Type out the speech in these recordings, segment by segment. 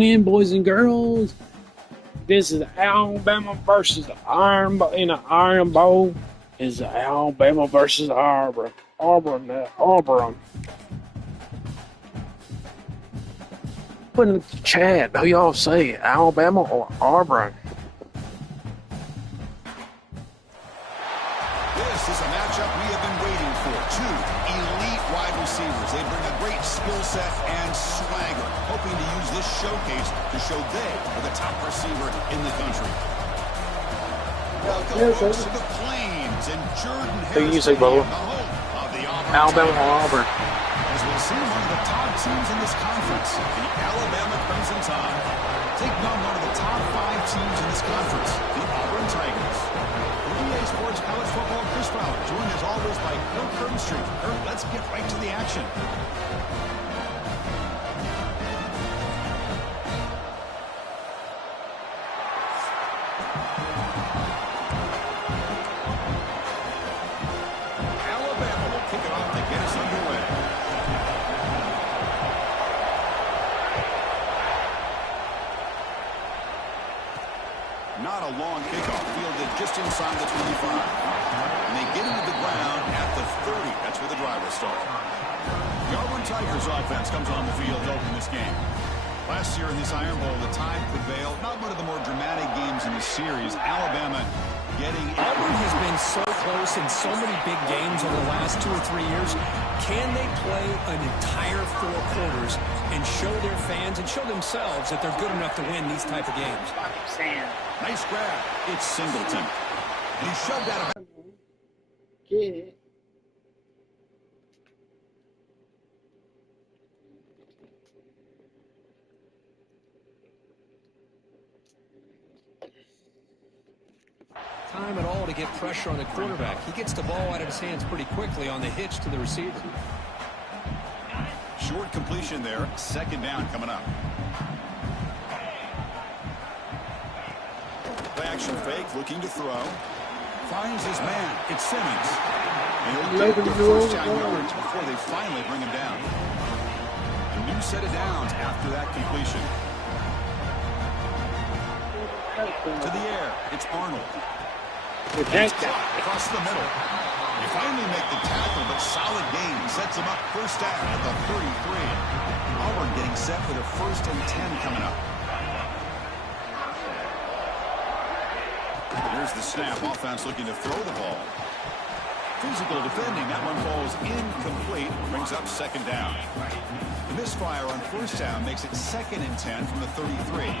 In, boys and girls. This is Alabama versus Iron in an Iron Bowl. Is Alabama versus Auburn. Auburn. Put in the chat who y'all say, Alabama or Auburn. This is a matchup we have been waiting for. Two elite wide receivers. They bring a great skill set and swagger, hoping to use this showcase to show they are the top receiver in the country. Welcome folks to the Plains and Jordan Harris, the home of the Auburn Alabama or Auburn. As we'll see one of the top teams in this conference, the Alabama Crimson Tide, taking on one of the top 5 teams in this conference, the Auburn Tigers. EA Sports College Football Chris Fowler, joined as always by Kirk Herbstreit. Kirk, let's get right to the action. Alabama will kick it off to get us underway. Not a long kickoff, fielded just inside the 25. And they get into the ground at the 30. That's where the drive will start. The Auburn Tigers offense comes on the field to open this game. Last year in this Iron Bowl, the Tide prevailed. Not one of the more dramatic games in the series. Alabama getting... Auburn has been so close in so many big games over the last 2 or 3 years. Can they play an entire 4 quarters and show their fans and show themselves that they're good enough to win these type of games? Nice grab. It's Singleton. And he shoved out of... Get it. Time at all to get pressure on the quarterback. He gets the ball out of his hands pretty quickly on the hitch to the receiver. Short completion there. Second down coming up. Play action fake, looking to throw. Finds his man. It's Simmons. And he'll get the first down yards before they finally bring him down. A new set of downs after that completion. To the air. It's Arnold. It's caught across the middle. They finally make the tackle, but solid gain sets them up first down at the 33. Auburn getting set for their 1st and 10 coming up. Here's the snap. Offense looking to throw the ball. Physical defending. That one falls incomplete. Brings up second down. The misfire on first down makes it 2nd and 10 from the 33.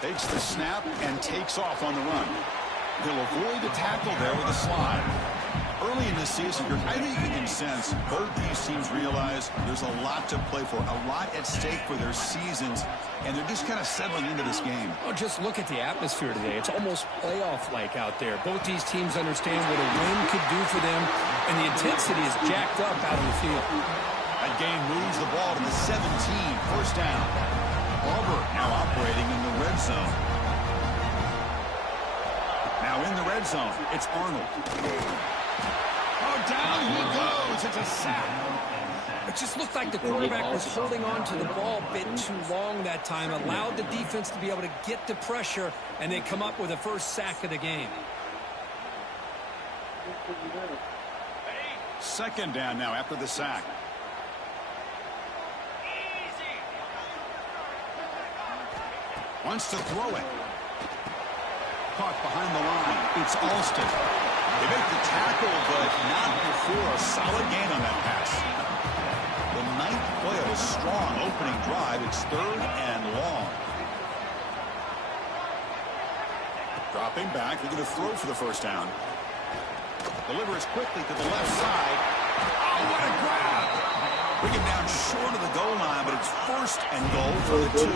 Takes the snap and takes off on the run. He'll avoid the tackle there with a slide. Early in this season, I think you can sense both these teams realize there's a lot to play for, a lot at stake for their seasons, and they're just kind of settling into this game. Oh, just look at the atmosphere today. It's almost playoff-like out there. Both these teams understand what a win could do for them, and the intensity is jacked up out on the field. That gain moves the ball to the 17, first down. Auburn now operating in the red zone. Now in the red zone, it's Arnold. Oh, down he goes. It's a sack. It just looked like the quarterback was holding on to the ball a bit too long that time, allowed the defense to be able to get the pressure, and they come up with the first sack of the game. Second down now after the sack. Wants to throw it. Caught behind the line. It's Alston. They make the tackle, but not before a solid gain on that pass. The 9th play of a strong opening drive. It's 3rd and long. Dropping back, looking to throw for the first down. Delivers quickly to the left side. Oh, what a grab! Bring him down short of the goal line, but it's 1st and goal for the 2.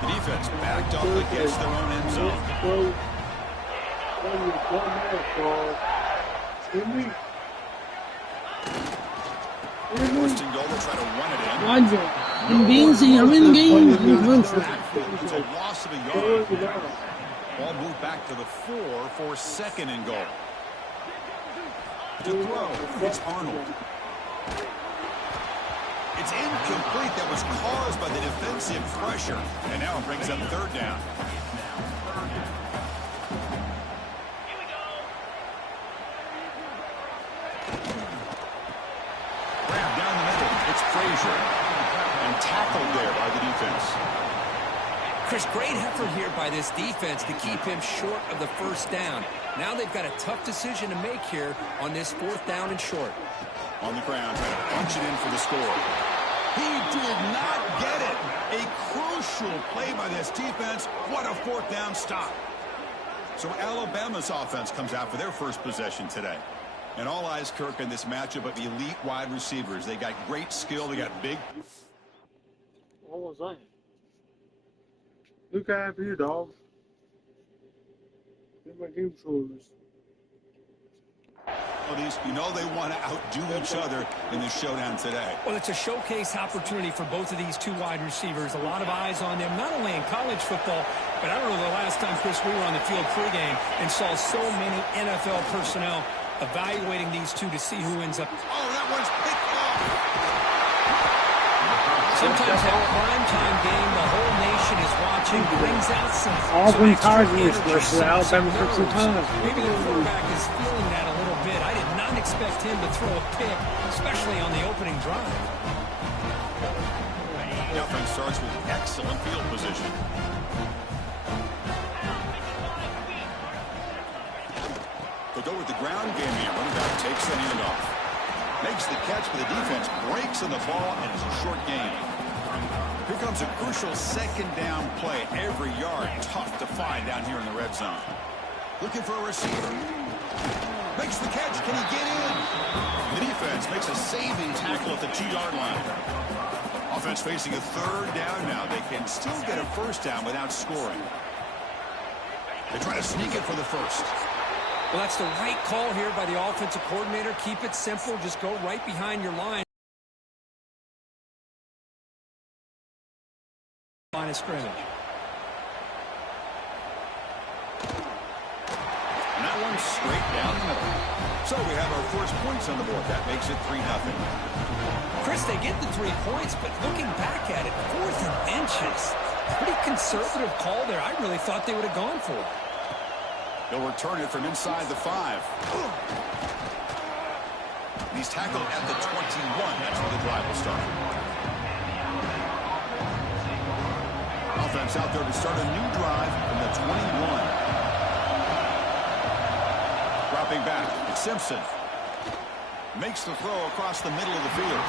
The defense backed up against their own end zone. First and goal, they'll try to run it in. Roger. I'm in the game. It's a loss of a yard. Ball moved back to the 4 for 2nd and goal. To throw, it's Arnold. It's incomplete. That was caused by the defensive pressure. And now it brings up third down. Grab down the middle. It's Frazier. And tackled there by the defense. Chris, great effort here by this defense to keep him short of the first down. Now they've got a tough decision to make here on this fourth down and short. On the ground, trying to punch it in for the score. He did not get it. A crucial play by this defense. What a fourth down stop. So Alabama's offense comes out for their first possession today. And all eyes, Kirk, in this matchup of elite wide receivers. They got great skill. They got big. What was that? Look after you, dog. Get my game shoulders. You know they want to outdo each other in the showdown today. Well, it's a showcase opportunity for both of these two wide receivers. A lot of eyes on them, not only in college football, but I don't know the last time, Chris, we were on the field pregame and saw so many NFL personnel evaluating these two to see who ends up. Oh, that one's picked off. Sometimes at a primetime game, the whole nation is watching, brings out some Auburn extra Tigers energy, versus some Alabama nerves. Crimson Tide. Maybe the quarterback is feeling that a little bit. I did not expect him to throw a pick, especially on the opening drive. The offense starts with excellent field position. They'll go with the ground game here. Running back takes the handoff. Makes the catch, but the defense breaks on the ball, and it's a short gain. Here comes a crucial second down play. Every yard tough to find down here in the red zone. Looking for a receiver. Makes the catch. Can he get in? The defense makes a saving tackle at the 2-yard line. Offense facing a third down now. They can still get a first down without scoring. They try to sneak it for the first. Well, that's the right call here by the offensive coordinator. Keep it simple. Just go right behind your line of scrimmage. And that one's straight down the middle. So we have our first points on the board. That makes it 3-0. Chris, they get the 3 points, but looking back at it, 4th and inches. Pretty conservative call there. I really thought they would have gone for it. They'll return it from inside the 5. He's tackled at the 21. That's where the drive will start. Offense out there to start a new drive from the 21. Dropping back, it's Simpson. Makes the throw across the middle of the field.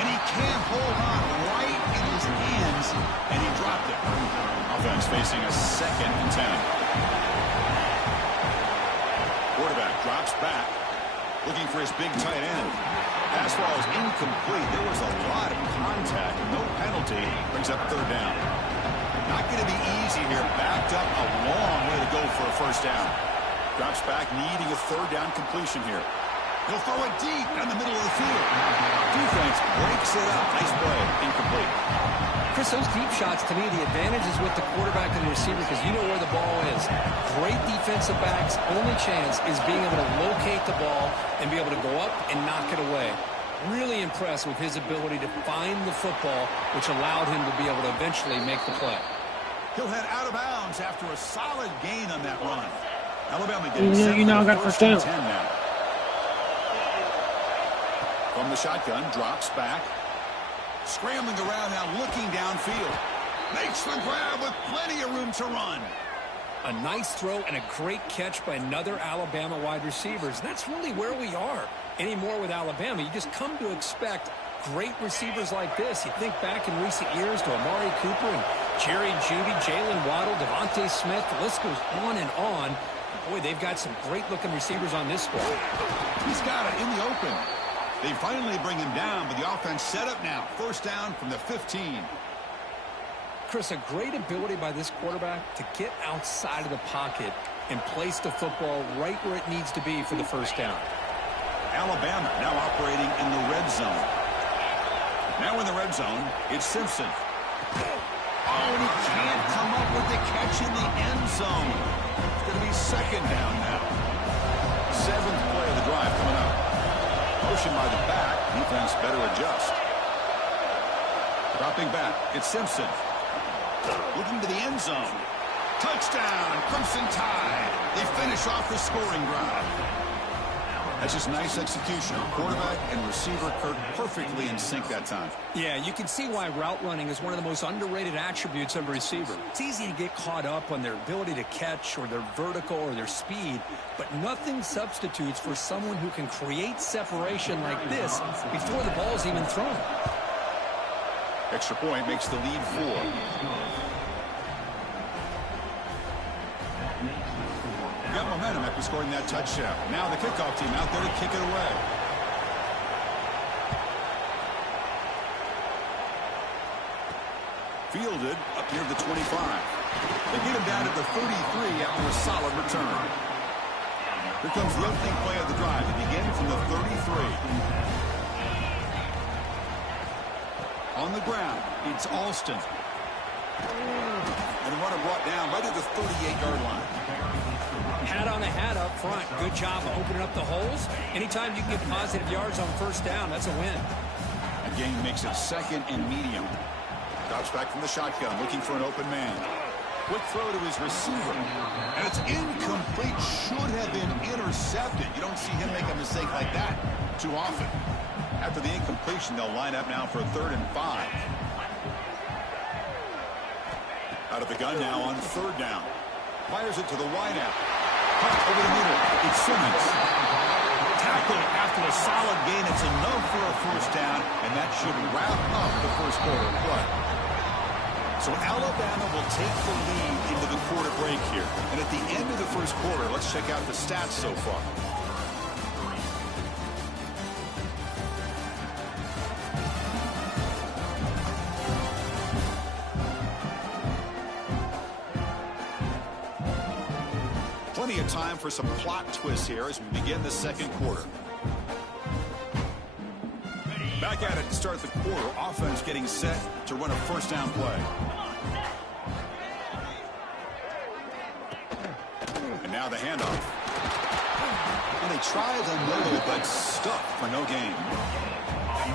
And he can't hold on right in his hands, and he dropped it. Offense facing a 2nd and 10. Quarterback drops back, looking for his big tight end. Pass ball is incomplete. There was a lot of contact. No penalty. Brings up third down. Not going to be easy here. Backed up a long way to go for a first down. Drops back, needing a third down completion here. He'll throw it deep down the middle of the field. Defense breaks it up. Nice play. Incomplete. Chris, those deep shots, to me, the advantage is with the quarterback and the receiver because you know where the ball is. Great defensive backs, only chance is being able to locate the ball and be able to go up and knock it away. Really impressed with his ability to find the football, which allowed him to be able to eventually make the play. He'll head out of bounds after a solid gain on that run. Alabama You getting know, I got first down. 10 now. From the shotgun, drops back. Scrambling around now, looking downfield. Makes the grab with plenty of room to run. A nice throw and a great catch by another Alabama wide receivers. That's really where we are anymore with Alabama. You just come to expect great receivers like this. You think back in recent years to Amari Cooper and Jerry Jeudy, Jalen Waddle, Devontae Smith. The list goes on and on. Boy, they've got some great-looking receivers on this squad. He's got it in the open. They finally bring him down, but the offense set up now. First down from the 15. Chris, a great ability by this quarterback to get outside of the pocket and place the football right where it needs to be for the first down. Alabama now operating in the red zone. Now in the red zone, it's Simpson. Oh, and he can't come up with the catch in the end zone. It's going to be second down now. 7th play of the drive coming up. Motion by the back. Defense better adjust. Dropping back, it's Simpson. Looking to the end zone. Touchdown, Crimson Tide. They finish off the scoring drive. That's just nice execution. Quarterback and receiver Kirk perfectly in sync that time. Yeah, you can see why route running is one of the most underrated attributes of a receiver. It's easy to get caught up on their ability to catch or their vertical or their speed, but nothing substitutes for someone who can create separation like this before the ball's even thrown. Extra point makes the lead 4. Got momentum after scoring that touchdown. Now the kickoff team out there to kick it away. Fielded up near the 25. They get him down at the 33 after a solid return. Here comes the opening play of the drive. They begin from the 33. On the ground, it's Alston. And the runner brought down right at the 38-yard line. Hat on a hat up front. Good job of opening up the holes. Anytime you can get positive yards on first down, that's a win. The game makes it 2nd and medium. Drops back from the shotgun, looking for an open man. Quick throw to his receiver. And it's incomplete. Should have been intercepted. You don't see him make a mistake like that too often. After the incompletion, they'll line up now for a 3rd and 5. Out of the gun now on 3rd down. Fires it to the wideout. Over the middle, it's Simmons. Tackle after a solid gain. It's enough for a first down, and that should wrap up the first quarter of play. So Alabama will take the lead into the quarter break here. And at the end of the first quarter, let's check out the stats so far. Plenty of time for some plot twists here as we begin the second quarter. Back at it to start the quarter. Offense getting set to run a first down play. And now the handoff. And they try the middle, but stuck for no gain.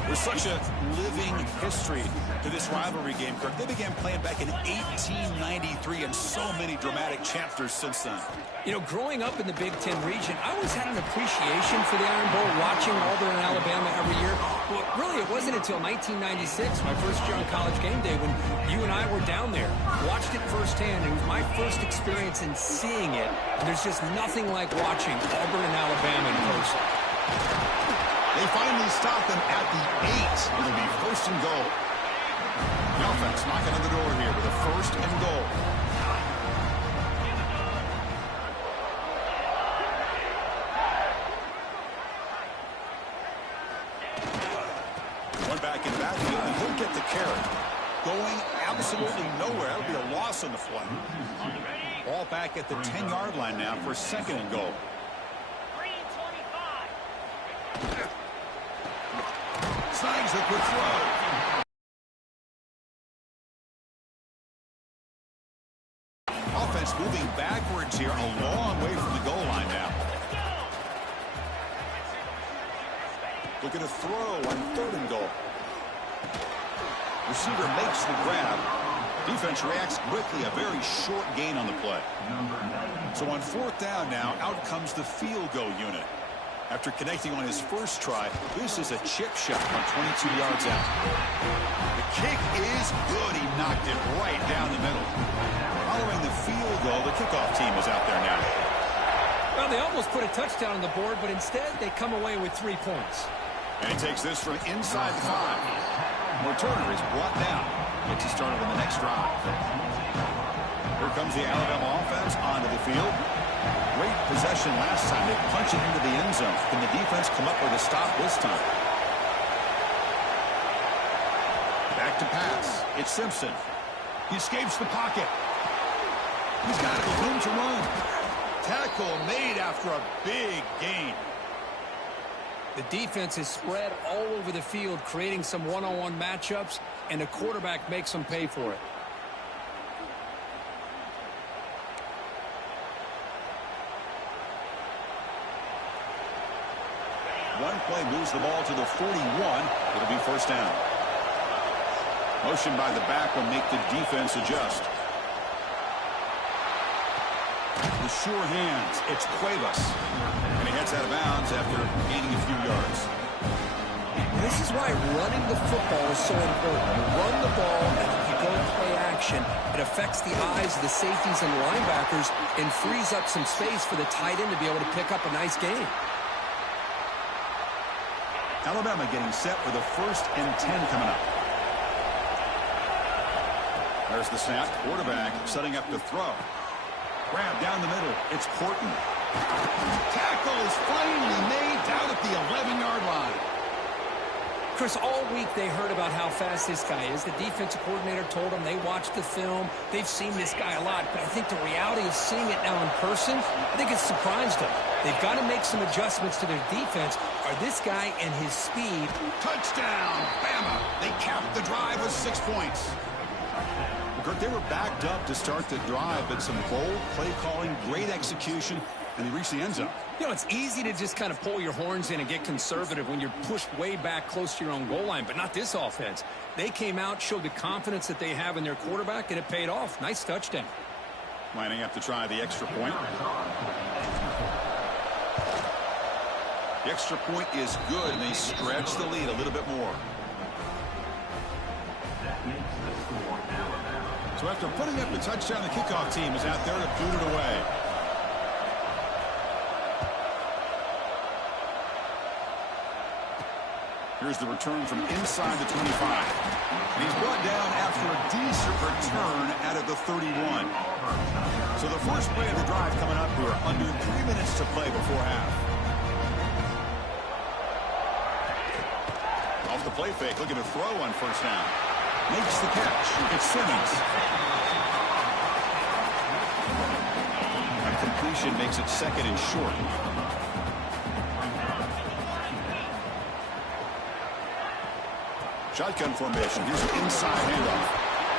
There's such a living history to this rivalry game, Kirk. They began playing back in 1893 and so many dramatic chapters since then. You know, growing up in the Big Ten region, I always had an appreciation for the Iron Bowl, watching Auburn and Alabama every year. Well, really, it wasn't until 1996, my first year on College Game Day, when you and I were down there, watched it firsthand. It was my first experience in seeing it. And there's just nothing like watching Auburn and Alabama in person. They finally stop them at the 8. It'll be 1st and goal. The offense knocking on the door here with a 1st and goal. One back in backfield, and he'll get the carry. Going absolutely nowhere. That'll be a loss on the play. Ball back at the 10-yard line now for 2nd and goal. Snags a quick throw. Offense moving backwards here, a long way from the goal line now. Looking to throw on 3rd and goal. Receiver makes the grab. Defense reacts quickly, a very short gain on the play. So on 4th down now, out comes the field goal unit. After connecting on his first try, this is a chip shot from 22 yards out. The kick is good. He knocked it right down the middle. Following the field goal, the kickoff team is out there now. Well, they almost put a touchdown on the board, but instead they come away with 3 points. And he takes this from inside the 5. Turner is brought down. Gets you started on the next drive. Here comes the Alabama offense onto the field. Great possession last time. They punch it into the end zone. Can the defense come up with a stop this time? Back to pass. It's Simpson. He escapes the pocket. He's got room to run. Tackle made after a big gain. The defense is spread all over the field, creating some one-on-one matchups, and the quarterback makes them pay for it. One play moves the ball to the 41. It'll be 1st down. Motion by the back will make the defense adjust. With sure hands, it's Cuevas. And he heads out of bounds after gaining a few yards. This is why running the football is so important. You run the ball, and if you go play action, it affects the eyes of the safeties and linebackers and frees up some space for the tight end to be able to pick up a nice gain. Alabama getting set for the 1st and 10 coming up. There's the snap. Quarterback setting up to throw. Grab down the middle. It's Horton. Tackle is finally made down at the 11-yard line. Chris, all week they heard about how fast this guy is. The defensive coordinator told them they watched the film. They've seen this guy a lot. But I think the reality of seeing it now in person, I think it's surprised them. They've got to make some adjustments to their defense. Are this guy and his speed. Touchdown, Bama. They capped the drive with 6 points. Kirk, they were backed up to start the drive, but some bold play calling, great execution, and they reached the end zone. You know, it's easy to just kind of pull your horns in and get conservative when you're pushed way back close to your own goal line, but not this offense. They came out, showed the confidence that they have in their quarterback, and it paid off. Nice touchdown. Lining up to try the extra point. The extra point is good, and they stretch the lead a little bit more. So after putting up the touchdown, the kickoff team is out there to boot it away. Here's the return from inside the 25. And he's brought down after a decent return out of the 31. So the first play of the drive coming up here, under 3 minutes to play before half. Off the play fake, looking to throw on 1st down. Makes the catch. It's Simmons. A completion makes it 2nd and short. Shotgun formation. Here's an inside handoff.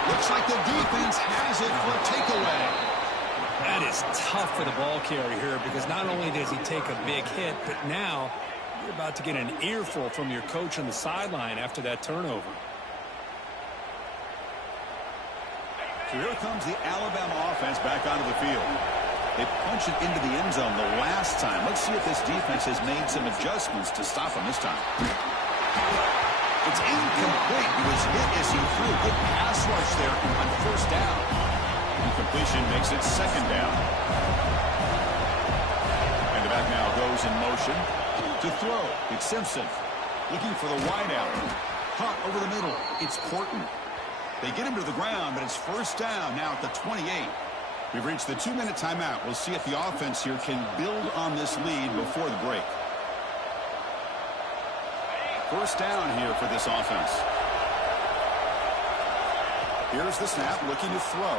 Looks like the defense has it for a takeaway. That is tough for the ball carrier here because not only does he take a big hit, but now you're about to get an earful from your coach on the sideline after that turnover. So here comes the Alabama offense back onto the field. They punch it into the end zone the last time. Let's see if this defense has made some adjustments to stop him this time. It's incomplete. He was hit as he threw. Good pass rush there on 1st down. Incompletion makes it 2nd down. And the back now goes in motion to throw. It's Simpson looking for the wideout. Hunt over the middle. It's Horton. They get him to the ground, but it's 1st down now at the 28. We've reached the 2-minute timeout. We'll see if the offense here can build on this lead before the break. 1st down here for this offense. Here's the snap, looking to throw.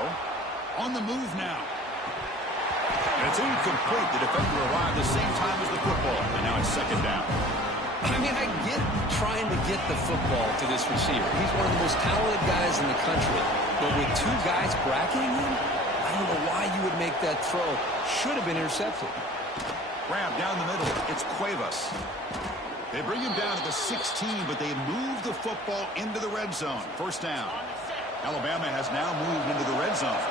On the move now. And it's incomplete. The defender arrived the same time as the football, and now it's 2nd down. I mean, I get trying to get the football to this receiver. He's one of the most talented guys in the country. But with 2 guys bracketing him, I don't know why you would make that throw. Should have been intercepted. Grab down the middle. It's Cuevas. They bring him down to the 16, but they move the football into the red zone. 1st down. Alabama has now moved into the red zone.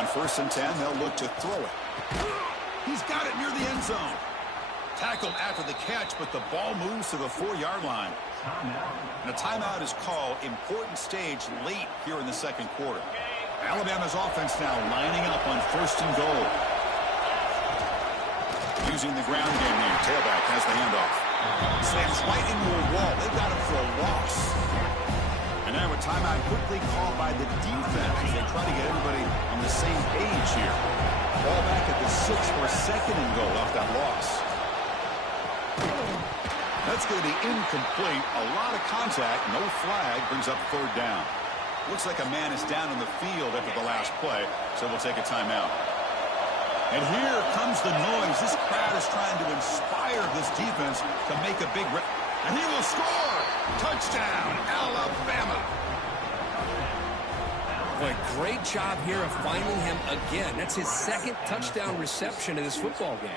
On 1st and 10, they'll look to throw it. He's got it near the end zone. Tackled after the catch, but the ball moves to the 4-yard line. And a timeout is called. Important stage late here in the 2nd quarter. Alabama's offense now lining up on 1st and goal. Using the ground game here. Tailback has the handoff. Slams right into a wall. They've got him for a loss. And now a timeout quickly called by the defense as they try to get everybody on the same page here. Ball back at the 6 for 2nd and goal off that loss. That's going to be incomplete. A lot of contact. No flag. Brings up 3rd down. Looks like a man is down on the field after the last play, so we'll take a timeout. And here comes the noise. This crowd is trying to inspire this defense to make a big run. And he will score! Touchdown, Alabama! Boy, great job here of finding him again. That's his 2nd touchdown reception in this football game.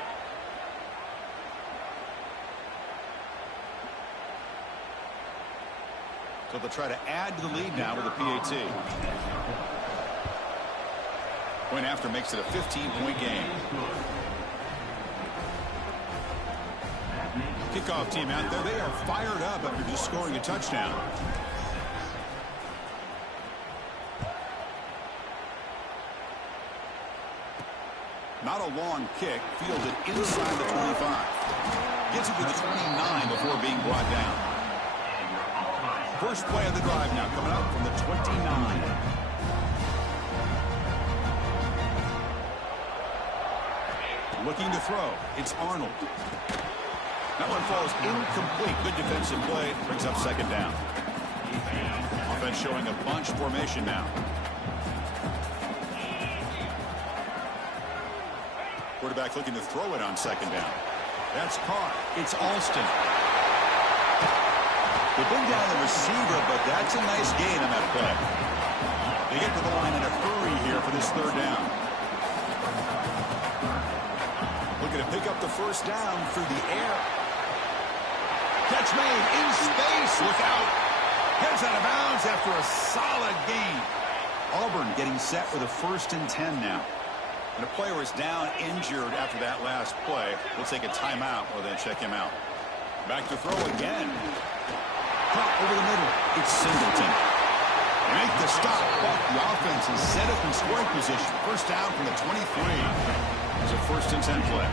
So they'll try to add to the lead now with a PAT. Point after makes it a 15-point game. Kickoff team out there. They are fired up after just scoring a touchdown. Not a long kick. Fielded inside the 25. Gets it to the 29 before being brought down. First play of the drive now coming up from the 29. Looking to throw. It's Arnold. That one falls incomplete. Good defensive play. Brings up second down. Offense showing a bunch formation now. Quarterback looking to throw it on second down. That's Carr. It's Alston. They bring down the receiver, but that's a nice gain on that play. They get to the line in a hurry here for this third down. Looking to pick up the first down through the air. Catch made in space. Look out. Heads out of bounds after a solid gain. Auburn getting set with a 1st and 10 now. And a player is down injured after that last play. We'll take a timeout or then check him out. Back to throw again. Caught over the middle. It's Singleton. Make the stop, but the offense is set up in scoring position. First down from the 23. It's a 1st and 10 play.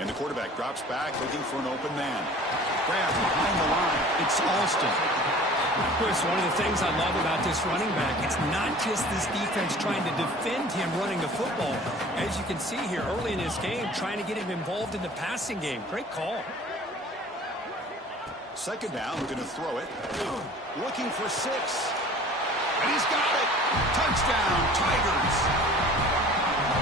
And the quarterback drops back looking for an open man. Grab behind the line. It's Alston. Chris, one of the things I love about this running back, it's not just this defense trying to defend him running the football. As you can see here early in this game, trying to get him involved in the passing game. Great call. Second down, we're going to throw it. Looking for 6. And he's got it. Touchdown, Tigers.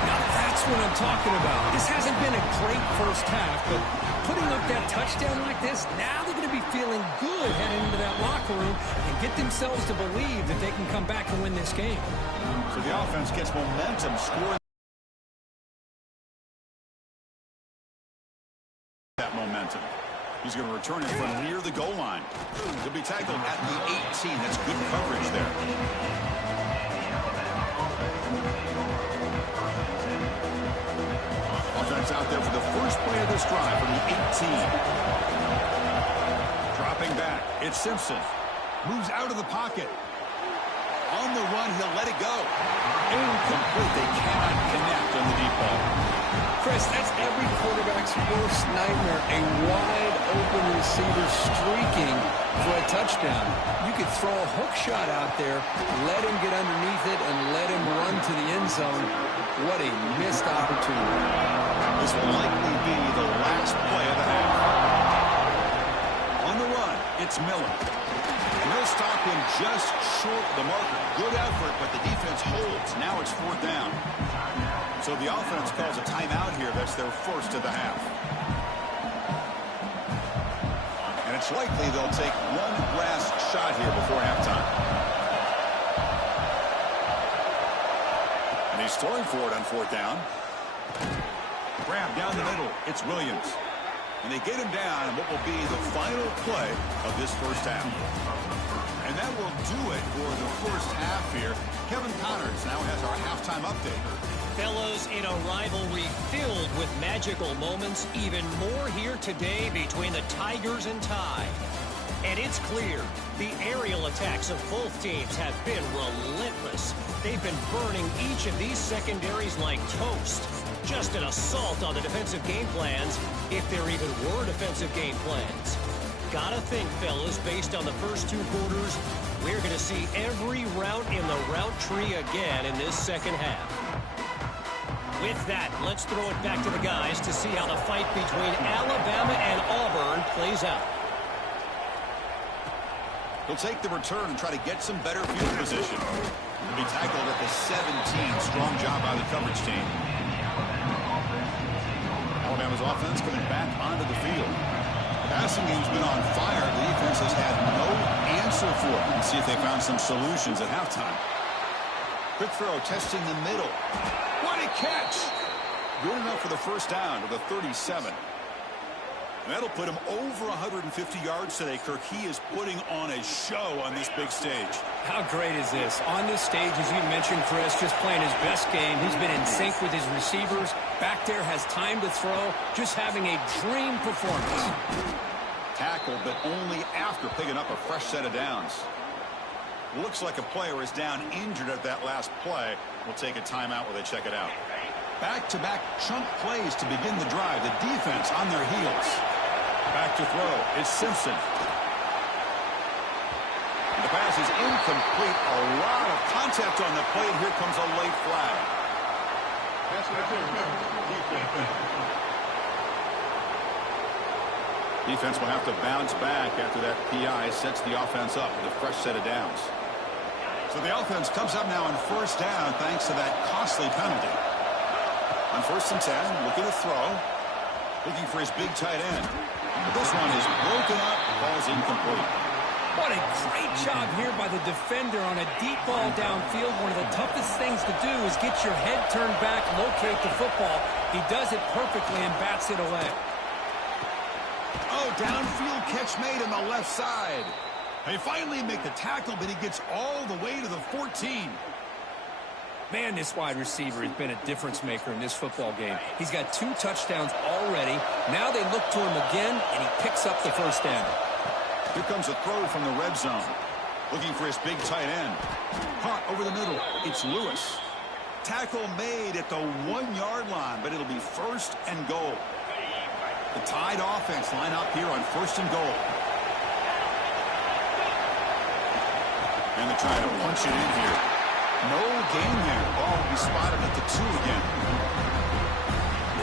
Now that's what I'm talking about. This hasn't been a great first half, but putting up that touchdown like this, now they're going to be feeling good heading into that locker room and get themselves to believe that they can come back and win this game. So the offense gets momentum, scoring that momentum. He's going to return it from near the goal line. He'll be tackled at the 18. That's good coverage there. Offense out there for the first play of this drive from the 18. Dropping back. It's Simpson. Moves out of the pocket. On the run, he'll let it go. Incomplete. They cannot connect on the deep ball. Chris, that's every quarterback's worst nightmare, a wide-open receiver streaking for a touchdown. You could throw a hook shot out there, let him get underneath it, and let him run to the end zone. What a missed opportunity. This will likely be the last play of the half. On the run, it's Miller. And he'll stop him just short of the marker. Good effort, but the defense holds. Now it's 4th down. So the offense calls a timeout here. That's their first of the half. And it's likely they'll take one last shot here before halftime. And he's throwing for it on 4th down. Grab down the middle. It's Williams. And they get him down in what will be the final play of this first half. And that will do it for the first half here. Kevin Connors now has our halftime update. Fellows, in a rivalry filled with magical moments, even more here today between the Tigers and Tide. And it's clear, the aerial attacks of both teams have been relentless. They've been burning each of these secondaries like toast. Just an assault on the defensive game plans, if there even were defensive game plans. Gotta think, fellas, based on the first 2 quarters, we're going to see every route in the route tree again in this second half. With that, let's throw it back to the guys to see how the fight between Alabama and Auburn plays out. He'll take the return and try to get some better field position. He'll be tackled at the 17. Strong job by the coverage team. Alabama's offense coming back onto the field. Passing game's been on fire. The defense has had no answer for it. Let's see if they found some solutions at halftime. Quick throw, testing the middle. What a catch! Good enough for the first down to the 37. That'll put him over 150 yards today, Kirk. He is putting on a show on this big stage. How great is this? On this stage, as you mentioned, Chris, just playing his best game. He's been in sync with his receivers. Back there, has time to throw. Just having a dream performance. Tackled, but only after picking up a fresh set of downs. Looks like a player is down injured at that last play. We'll take a timeout while they check it out. Back-to-back chunk plays to begin the drive. The defense on their heels. Back to throw. It's Simpson. The pass is incomplete. A lot of contact on the play, and here comes a late flag. Defense will have to bounce back after that PI sets the offense up with a fresh set of downs. So the offense comes up now on first down thanks to that costly penalty. On 1st and 10, looking to throw. Looking for his big tight end. But this one is broken up, falls incomplete. What a great job here by the defender on a deep ball downfield. One of the toughest things to do is get your head turned back, locate the football. He does it perfectly and bats it away. Oh, downfield catch made on the left side. They finally make the tackle, but he gets all the way to the 14. Man, this wide receiver has been a difference maker in this football game. He's got 2 touchdowns already. Now they look to him again, and he picks up the first down. Here comes a throw from the red zone. Looking for his big tight end. Caught over the middle. It's Lewis. Tackle made at the 1-yard line, but it'll be 1st and goal. The Tide offense line up here on 1st and goal. And they're trying to punch it in here. No gain there. Ball will be spotted at the 2 again.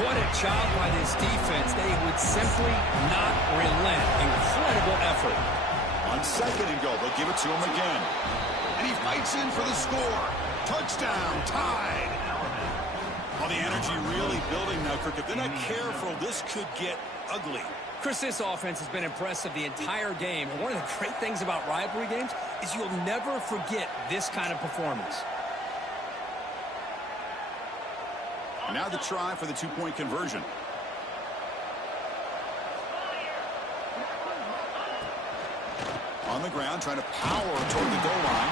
What a job by this defense. They would simply not relent. Incredible effort. On 2nd and goal, they'll give it to him again. And he fights in for the score. Touchdown, Tide. Well, the energy really building now, Kirk. If they're not careful, this could get ugly. Chris, this offense has been impressive the entire game. And one of the great things about rivalry games is you'll never forget this kind of performance. And now the try for the 2-point conversion. On the ground, trying to power toward the goal line.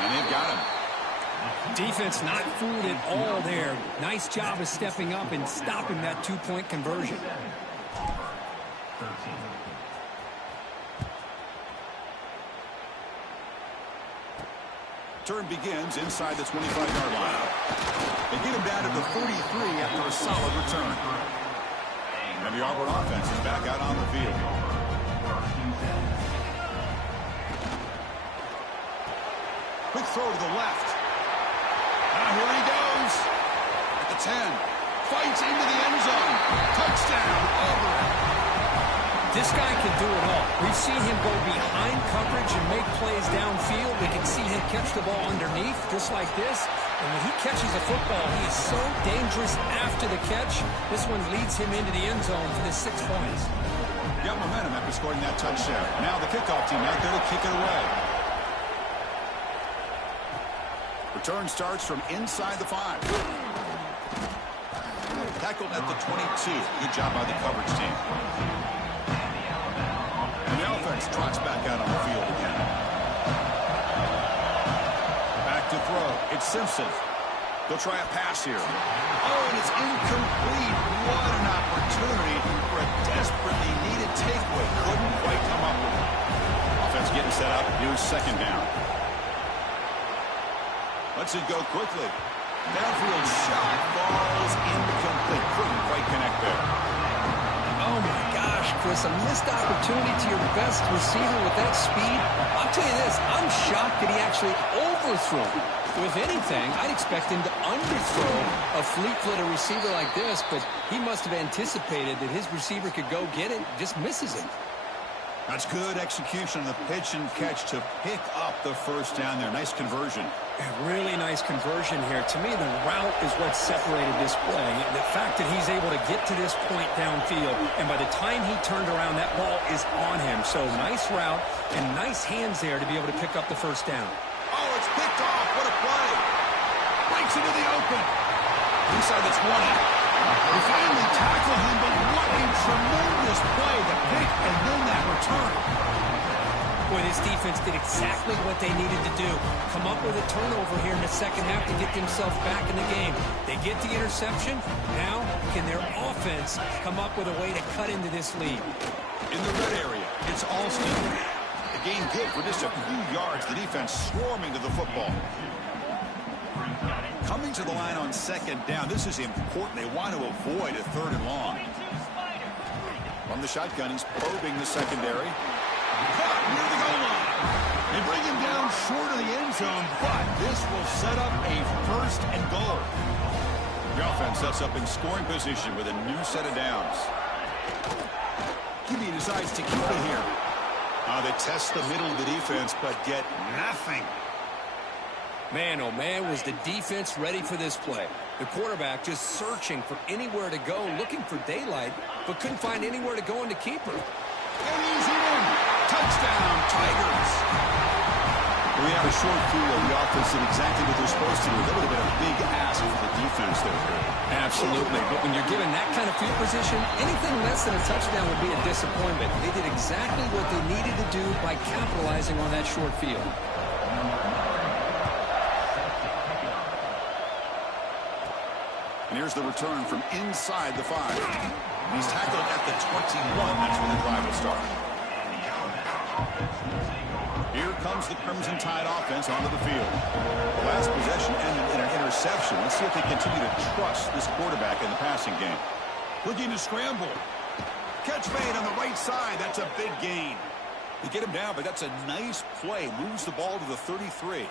And they've got him. Defense not fooled at all there. Nice job of stepping up and stopping that 2-point conversion. Turn begins inside the 25-yard line. They get him down to the 33 after a solid return. And the Auburn offense is back out on the field. Quick throw to the left. Now here he goes. At the 10. Fights into the end zone. Touchdown, Auburn. This guy can do it all. We've seen him go behind coverage and make plays downfield. We can see him catch the ball underneath, just like this. And when he catches a football, he is so dangerous after the catch. This one leads him into the end zone for the 6 points. Got momentum after scoring that touchdown. Now the kickoff team out there to kick it away. Return starts from inside the 5. Tackled at the 22. Good job by the coverage team. And the offense trots back out on the field again. Back to throw. It's Simpson. They'll try a pass here. Oh, and it's incomplete. What an opportunity for a desperately needed takeaway. Couldn't quite come up with it. Offense getting set up. Here's 2nd down. Lets it go quickly. Downfield shot falls incomplete. Couldn't quite connect there. Oh, my gosh, Chris, a missed opportunity to your best receiver with that speed. I'll tell you this, I'm shocked that he actually overthrew. If anything, I'd expect him to underthrow a fleet-footed receiver like this, but he must have anticipated that his receiver could go get it, just misses it. That's good execution of the pitch and catch to pick up the first down there. Nice conversion. A really nice conversion here. To me, the route is what separated this play. The fact that he's able to get to this point downfield, and by the time he turned around, that ball is on him. So nice route and nice hands there to be able to pick up the first down. Oh, it's picked off. What a play. Breaks into the open. Inside the 20. They finally tackle him, but what a tremendous play, the pick and then that return. Boy, this defense did exactly what they needed to do. Come up with a turnover here in the second half to get themselves back in the game. They get the interception. Now, can their offense come up with a way to cut into this lead? In the red area, it's Alston. The gain good for just a few yards. The defense swarming to the football. Coming to the line on second down. This is important. They want to avoid a third and long. From the shotgun, he's probing the secondary. Caught near the goal line. They bring him down short of the end zone, but this will set up a first and goal. The offense sets up in scoring position with a new set of downs. He decides to keep it here. They test the middle of the defense, but get nothing. Man, oh man, was the defense ready for this play. The quarterback just searching for anywhere to go, looking for daylight, but couldn't find anywhere to go in the keeper. And he's in. Touchdown, Tigers. We have a short field. The offense did exactly what they're supposed to do. That would have been a big ask for the defense there. Absolutely, but when you're given that kind of field position, anything less than a touchdown would be a disappointment. They did exactly what they needed to do by capitalizing on that short field. And here's the return from inside the 5. He's tackled at the 21. That's where the drive will start. Here comes the Crimson Tide offense onto the field. The last possession ended in an interception. Let's see if they continue to trust this quarterback in the passing game. Looking to scramble. Catch made on the right side. That's a big gain. They get him down, but that's a nice play. Moves the ball to the 33.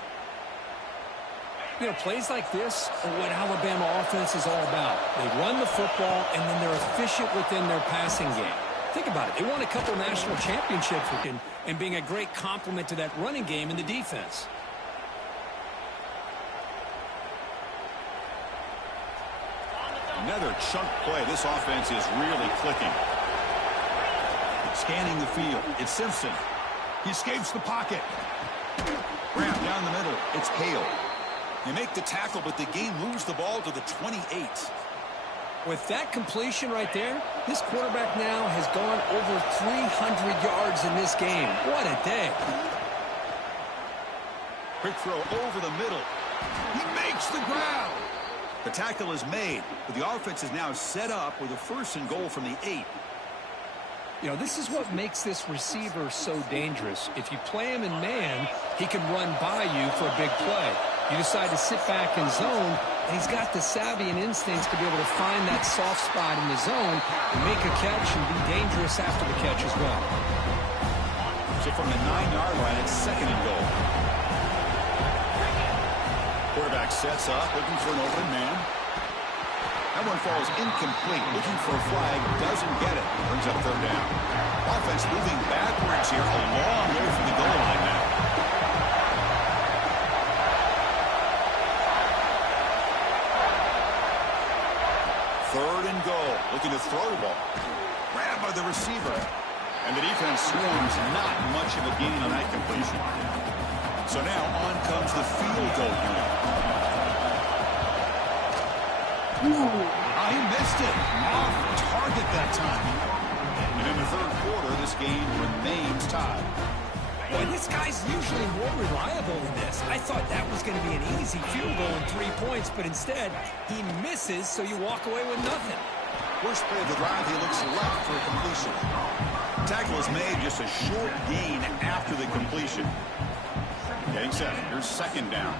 You know, plays like this are what Alabama offense is all about. They run the football, and then they're efficient within their passing game. Think about it. They won a couple national championships and being a great complement to that running game in the defense. Another chunk play. This offense is really clicking. Scanning the field. It's Simpson. He escapes the pocket. Grab down the middle. It's Hale. They make the tackle, but the game moves the ball to the 28. With that completion right there, this quarterback now has gone over 300 yards in this game. What a day. Quick throw over the middle. He makes the ground. The tackle is made, but the offense is now set up with a first and goal from the 8. You know, this is what makes this receiver so dangerous. If you play him in man, he can run by you for a big play. You decide to sit back in zone, and he's got the savvy and instincts to be able to find that soft spot in the zone and make a catch and be dangerous after the catch as well. So from the 9-yard line, it's second and goal. Quarterback sets up, looking for an open man. That one falls incomplete, looking for a flag, doesn't get it. Brings up third down. Offense moving backwards here, a long way from the goal line now. Third and goal, looking to throw the ball. Grabbed by the receiver. And the defense swarms, not much of a gain on that completion. So now on comes the field goal unit. He missed it. Off target that time. And in the third quarter, this game remains tied. Boy, this guy's usually more reliable than this. I thought that was going to be an easy field goal and 3 points, but instead, he misses, so you walk away with nothing. First play of the drive, he looks left for a completion. Tackle is made, just a short gain after the completion. Getting set. Here's second down.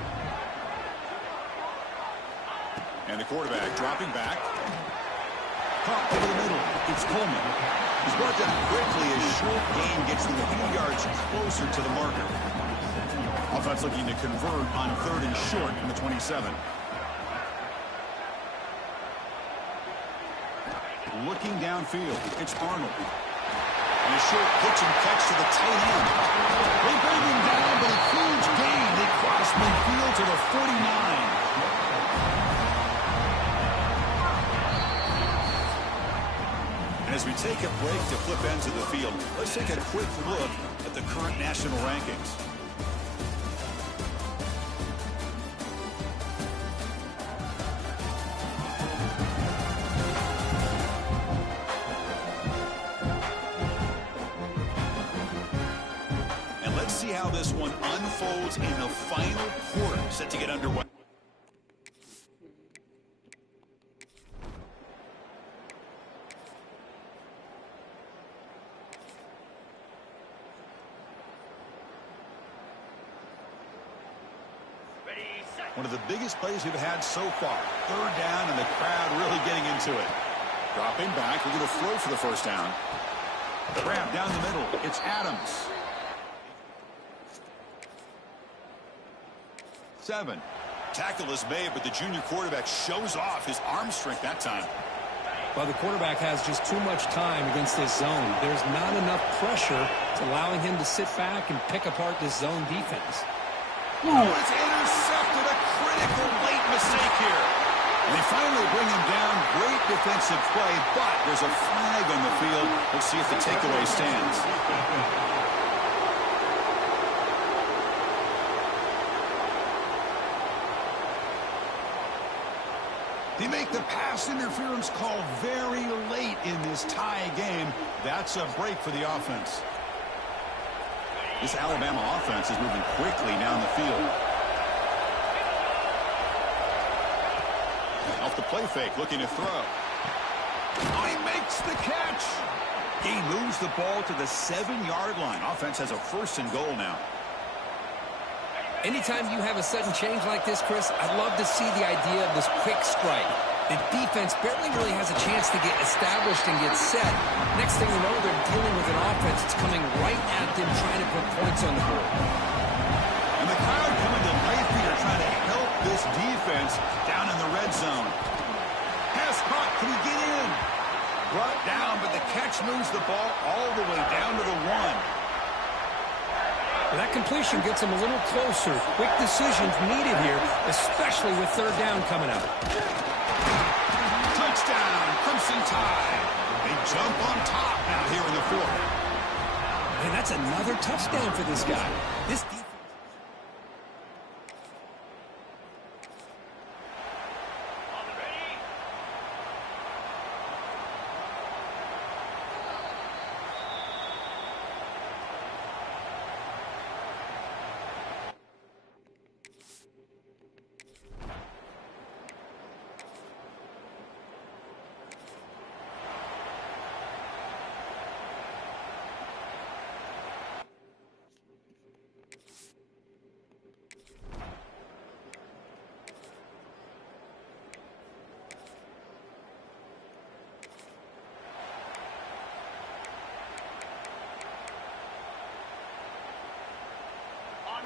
And the quarterback dropping back. Caught over the middle. It's Coleman. He's brought down quickly as short gain gets them a few yards closer to the marker. Offense looking to convert on third and short from the 27. Looking downfield. It's Arnold. And a short pitch and catch to the tight end. They bring him down, but a huge gain. They cross midfield to the 49. As we take a break to flip ends of the field, let's take a quick look at the current national rankings. how this one unfolds in the final quarter, set to get underway. One of the biggest plays we've had so far. Third down, and the crowd really getting into it. Dropping back, we're going to throw for the first down. Grab down the middle. It's Adams. 7. Tackle is made, but the junior quarterback shows off his arm strength that time. Well, the quarterback has just too much time against this zone. There's not enough pressure to allowing him to sit back and pick apart this zone defense. Oh, it's intercepted. A critical late mistake here. They finally bring him down. Great defensive play, but there's a flag on the field. We'll see if the takeaway stands. They make the pass interference call very late in this tie game. That's a break for the offense. This Alabama offense is moving quickly down the field. Off the play fake, looking to throw. Oh, he makes the catch. He moves the ball to the 7-yard line. Offense has a 1st and goal now. Anytime you have a sudden change like this, Chris, I'd love to see the idea of this quick strike. The defense barely really has a chance to get established and get set. Next thing you know, they're dealing with an offense that's coming right at them, trying to put points on the board. And the crowd coming to life here, trying to help this defense down in the red zone. Pass caught, can he get in? Brought down, but the catch moves the ball all the way down to the 1. Well, that completion gets them a little closer. Quick decisions needed here, especially with third down coming up. Touchdown, Crimson Tide. They jump on top now here in the 4th. And that's another touchdown for this guy. This defense.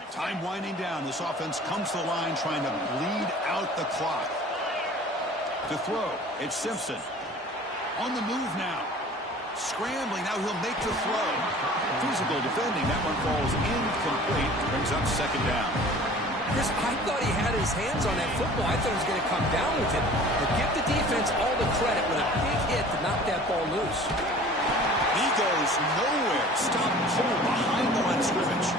Time winding down. This offense comes to the line trying to bleed out the clock. To throw, it's Simpson. On the move now. Scrambling, now he'll make the throw. Physical defending, that one falls incomplete. Brings up 2nd down. Chris, I thought he had his hands on that football. I thought he was going to come down with it. But give the defense all the credit with a big hit to knock that ball loose. He goes nowhere. Stop cold behind the line of scrimmage.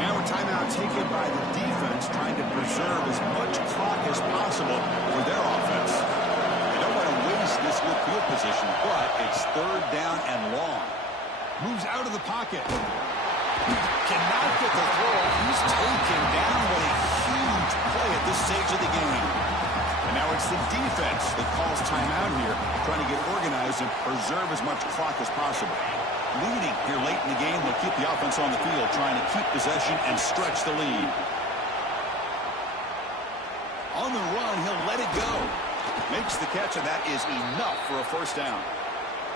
Now a timeout taken by the defense, trying to preserve as much clock as possible for their offense. They don't want to waste this good field position, but it's 3rd down and long. Moves out of the pocket. Cannot get the throw. He's taken down. What a huge play at this stage of the game. And now it's the defense that calls timeout here, trying to get organized and preserve as much clock as possible. Leading here late in the game, they'll keep the offense on the field, trying to keep possession and stretch the lead. On the run, he'll let it go. Makes the catch, and that is enough for a 1st down.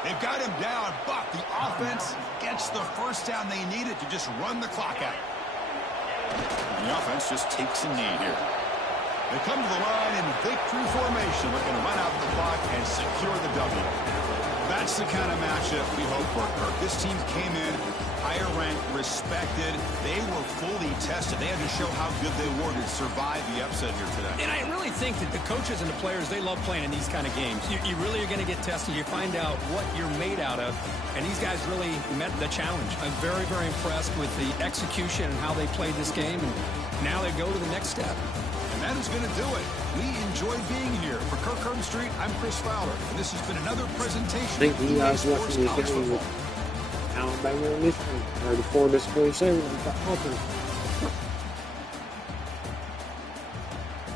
They've got him down, but the offense gets the 1st down they needed to just run the clock out. And the offense just takes a knee here. They come to the line in victory formation, looking to run out the clock and secure the W. That's the kind of matchup we hope for, Kirk. This team came in higher ranked, respected. They were fully tested. They had to show how good they were to survive the upset here today. And I really think that the coaches and the players, they love playing in these kind of games. You really are going to get tested. You find out what you're made out of. And these guys really met the challenge. I'm very, very impressed with the execution and how they played this game. And now they go to the next step. And that is going to do it. We enjoyed being here. For Kirk Street, I'm Chris Fowler. And this has been another presentation. Thank you guys for watching the game. Alabama and Michigan, 34-27 for Auburn.